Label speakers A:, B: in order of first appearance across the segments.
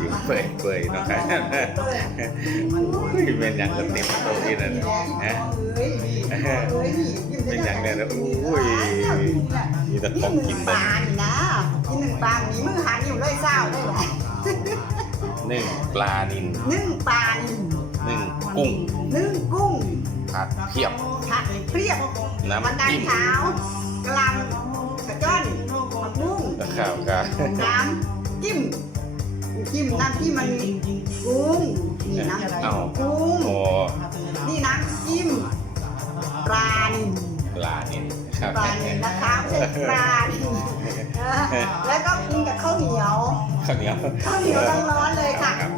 A: ยิ้มเปิดเปิดเนาะครับอุ้ยเป็นอย่างกับเต็มโตนี่นั่นฮะเป็นอย่างเนี่ยนะอุ้ยมีแต่ของกิน
B: ป
A: เลย
B: ลานี่นะกินหนึ่งปลามีมือหันอยู่เลยเศร้าได้ไหม
A: หนึ่งปลานิน
B: นึ่งปลานี่
A: หนึ่งกุ้ง
B: นึ่งกุ้ง
A: ผัดเพียบ
B: ผัดเปรี้ยว
A: น้ำ
B: มันดัน
A: จิ้ม
B: ขาว กะหลำกระจ้อนผักบุ้ง
A: ข้าวกัน
B: น้ำจิ้มจิ้มน้ำจิ้มมันกุ้งนี่น้ำ
A: เอ้า
B: กุ้ง
A: โอ้
B: นี่น้ำจิ้มปลานิล
A: ปลานินครับ
B: ปลานิลนะคะไม่ใช่ปลานิลเออแล้วก็กินกับข้าวเหนียว
A: ข้าวเหนียว
B: ข้าวเหนียวร้อนๆเลยค่ะ
A: รับ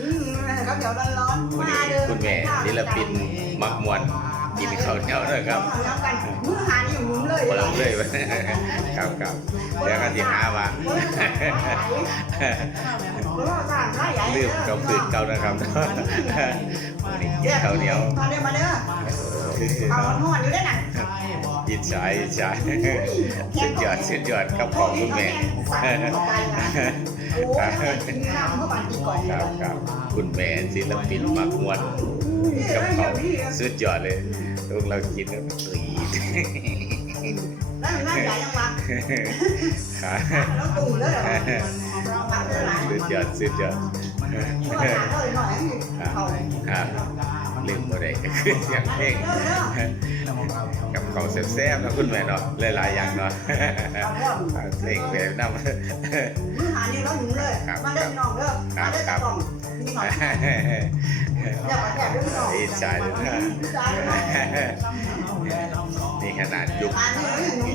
B: อืมข้าวเหนียวร้อนๆ
A: วัน
B: มา
A: นี้
B: เลย
A: คุณแม่ศิลปินมักมวน กินข้าวเหนียวด้วยครับ
B: ข้าวเหนียวกันมือหาอยู่มุมเลย
A: เปิดเลยครับครับเดี๋ยวก็ที่หาว่าลืมเกาคืนเก่านะครับวันนี้กินข้าวเหนียว
B: มาเด้อมาเด้อเอาหอนอยู่ได้น่ะ
A: อิจฉาอิจฉาสุดยอดสุดยอดกับของคุณแม่
B: โอ้ยกินน้ำเข้าไปกี่กล่อง
A: ครับครับคุณแม่ศิลปินมักมวนกับเขาสุดยอดเลย ลูกเรากินแล้วกรีด
B: นั่นนั่นใหญ่ยังวะ
A: ครับ
B: แล้วตุ่มเลยเหรอเราปัดเลยหลาย
A: สุดยอดสุดยอด
B: เพราะว่าหน่อย
A: ครับ
B: เขา
A: ครับลืมบ่ได้ก็คือเสียงเพลงกับเขาแซ่บๆนะคุณแม่เนาะหลายๆอย่างเนาะเพลงแบบนั้น
B: มือหานี่เราหนุนเลยมาเล่นน้องเด้อมาเล่นกล่องนี่หน่อยอย่าไปแย่เรื่อง น้อง
A: อิจเลยนะนี่ขนาดยุค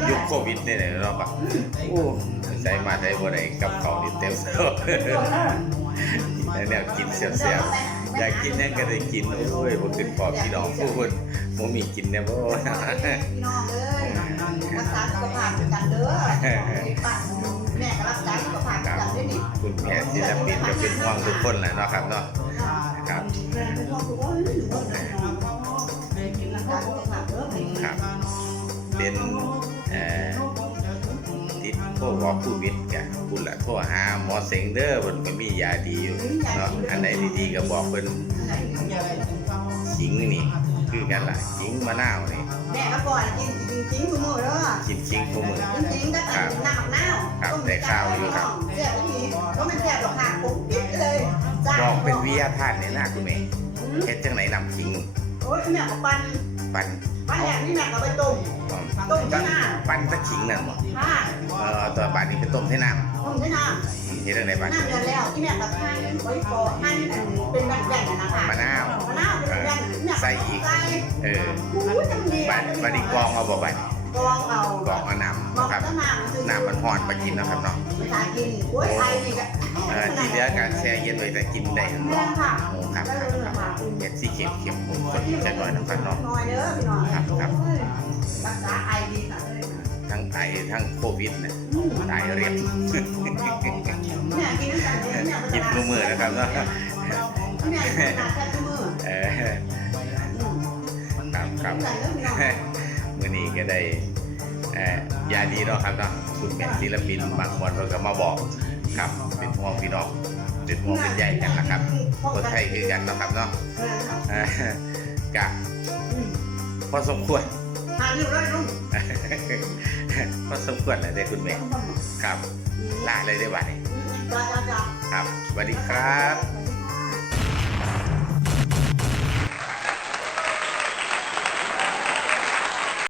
A: ยุคโควิดเนี่ยเนาะปะโอ้ใส่มาได้บ่ได้กับเขาวนี่เต็มโต๊ะแล้วแนวกินเสียบๆอยากกินนั่นก็ได้กินโอ้ยบ่ขึ้นพอพี่น้องผู้คนบ่มีกินแน่บ่
B: พี่น้องเอ้ยรักษาสุขภาพกันเด้อแม่ก็รักษาสุขภาพกัน
A: บ
B: ด้วยนี่
A: คุณแม่ศิลปินก็เป็นห่วงทุกคนแหละเนาะครับเนาะ ครับครับเป็นเอ่อติดโทษบอกผู้วิทย์กันบุญละโทษหาหมอเซ็งเด้อเพิ่นก็มียาดีอยู่เนาะอันไหนดีๆก็บอกเพิ่นขิงนี่คือกันล่ะขิงมะนาวนี่
B: แม่ก็ก่อนกินจริงๆทุกมื้อเด้อ
A: กินขิงคู่มือ
B: จริงๆก็แต่น้ำมะนาวแซ่บอีก็ไม่แซ่บหรอกค่ะผมปิ๊บเลยจ้า
A: บอกเป็นวิทยาทานเนี่ยนะคุณแม่เฮ็ดจังไหนนำขิง
B: โอ้ยแม่ก็ปั้น
A: ปั่น
B: ปั้นอย่างนี้แม่ก็ไปต้มต้มที่หน้า
A: ปั่นตะขิงนั่นบ่
B: ค่ะ
A: เออเอาตัวบานนี้ไปต้มที่น้ำ
B: ต้มที่หน้า
A: เฮ็ดจังได๋บ้าง
B: น้ำเดือดแล้วที่แม่ก็หั่นไว้ก่อหั่นเป็นแว่นๆนะคะ
A: มะนาว
B: มะนาวเป็นแว่นๆเนี่ย
A: ใส่อีก
B: ใส่
A: เออ
B: อู้ยจังดี
A: บัดบัดนี้กรองเอาบ่บัด
B: กรองเอา
A: กรองเอาน้ำ นะครับน้ำมันฮ้อนมากินนะครับเนาะ
B: ภาษากินโอ้ยไทยนี่ก็
A: เออที่เหลือการแช่เย็นไว้แต่กินได้ทั้งหม
B: แม่
A: ด
B: ค่ะ
A: โอ้ครับครับครับเห็ดสีเข็มเข็มผมคนจะน้อยนะครับเนาะ
B: น้อยเด้อพี่น้อง
A: ครับครับ
B: รักษาไอดีค่ะ
A: ทั้งไอทั้งโควิดเนี่ยตายเรียบ
B: แม่กินน้ำตาลแม่
A: กินมือมือนะครับเนาะ
B: แม่กินน้ำตาลแค่มือ
A: เออครับครับ
B: แต่เรื่องพี่น้อง
A: มื่อนี้ก็ได้ เอ่อยาดีเนาะครับเนาะคุณแม่ศิลปินบางคนเราก็มาบอกครับเป็นห่วงพี่น้องเป็นห่วงเป็นใยกันนะครับคนไทยคือกันเนาะครับเนาะเอ่อกะพอสมควร
B: ทานอยู่เลยลุง
A: พอสมควรเลยได้คุณแม่ครับลาเลยได้บัดนี้า
B: จ้าจ้า
A: ครับสวัสดีครับ